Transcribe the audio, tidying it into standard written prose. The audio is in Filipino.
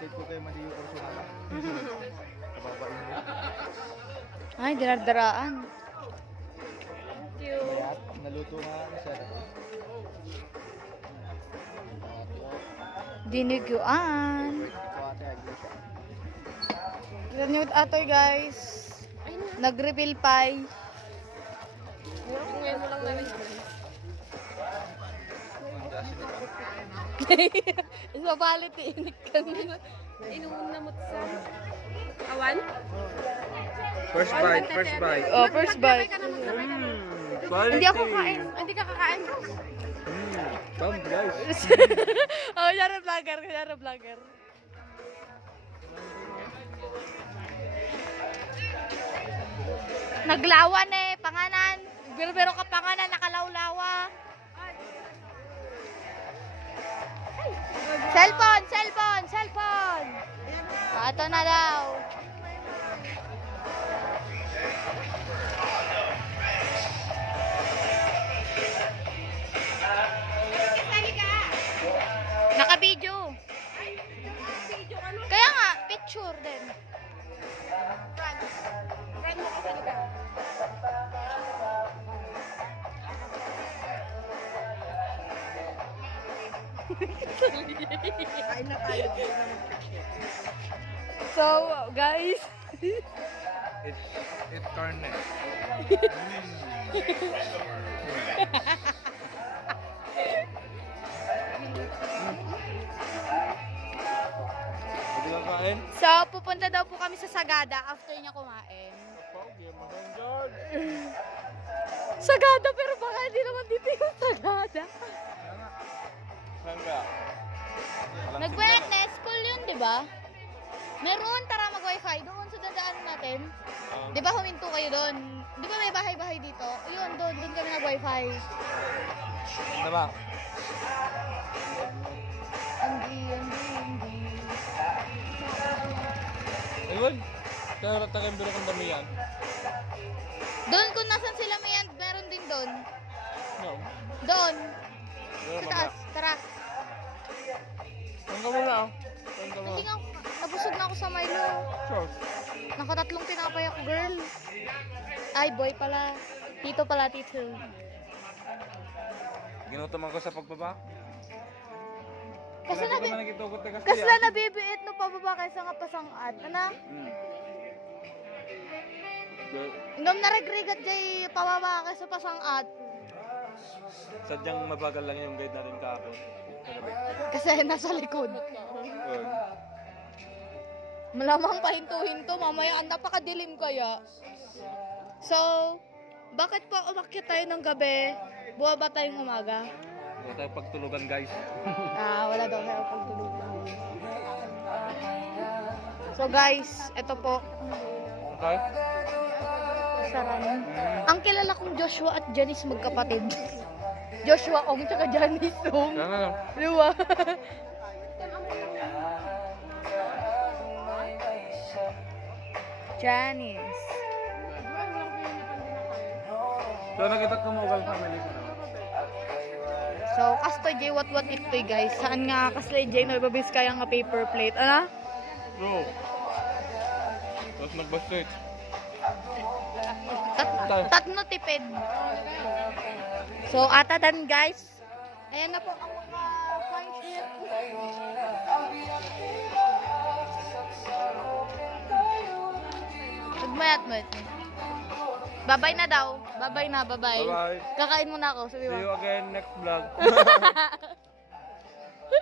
Excited ko kayo mali yung kurso naman. Kababain mo. Ay, dinadaraan. Thank you. Mayat, naluto nga ano siya. Diniguan. Ito ate, aglis. Yan yung atoy guys. Nag-reveal pie. Ngayon mo lang na rin. Isa balit iinik ka na. Inuun na mo sa awan? First bite, first bite. Oh, first bite. Quality. Hindi ako kain. Hindi ka kakain. Come guys. Oh, yara vlogger, yara vlogger. Naglawan eh, panganan. Biro-biro ka panganan, nakalawlawa. Cellphone, cellphone, cellphone. Ito na daw. Naka-video. Kaya nga, picture din. Friend mo kasi ka. Kain na tayo. So, guys. It's carne. Hindi ka kain? So, pupunta daw po kami sa Sagada after niya kumain. Sagada, pero baka hindi naman dito yung Sagada. Saan ka? Nag-wetness, school yun, di ba? Meron, tara mag-wifi doon sa dadaanan natin. Di ba huminto kayo doon? Di ba may bahay-bahay dito? Yun, doon kami nag-wifi. Ano ba? Hindi. Ayun. Kaya tagang biro kang damihan. Doon kung nasan sila mayan, meron din doon. No. Doon, Biro sa ka ba? taas, tara. Saan ka muna oh? Saan ka Hindi muna? nga, nabusog na ako sa Milo. Sure. Nakatatlong tinapay ako, girl. Ay, boy pala. Tito pala, tito. Ginutuman ko sa pagbaba. Kasi Wala ka naman nagitugot na Kasi na nabibiit no pababa kaysa nga pasangad. Ano? Ingam na regrigat jay pababa kaysa pasangad. Sadyang mabagal lang yung guide natin kahapon. Kasi nasa likod. Yun. Malamang pahinto-hinto. Mamaya ang napakadilim kaya. So, bakit po umakyat tayo ng gabi? Buwaba tayong umaga? Wala tayong pagtulugan guys. Wala daw tayo pagtulugan. So guys, ito po. Okay? Saran. Ang kilala kong Joshua at Janice magkapatid. Joshua Ong tsaka Janice Ong. Ano lang? Diba? Janice. So nakita ko mo ugal family ko na. So, kastoy jay what ito'y guys. Saan nga kaslay jay no ibabis kaya nga paper plate. Ano? Bro. Tapos nag-basket. Tatno tipid. So, atadan guys. Ayan na po ang mga fine ship. Magmayat-mayat. Babay na daw. Babay na, babay. Bye-bye. Kakain muna ako. Sabi See mo. you again next vlog.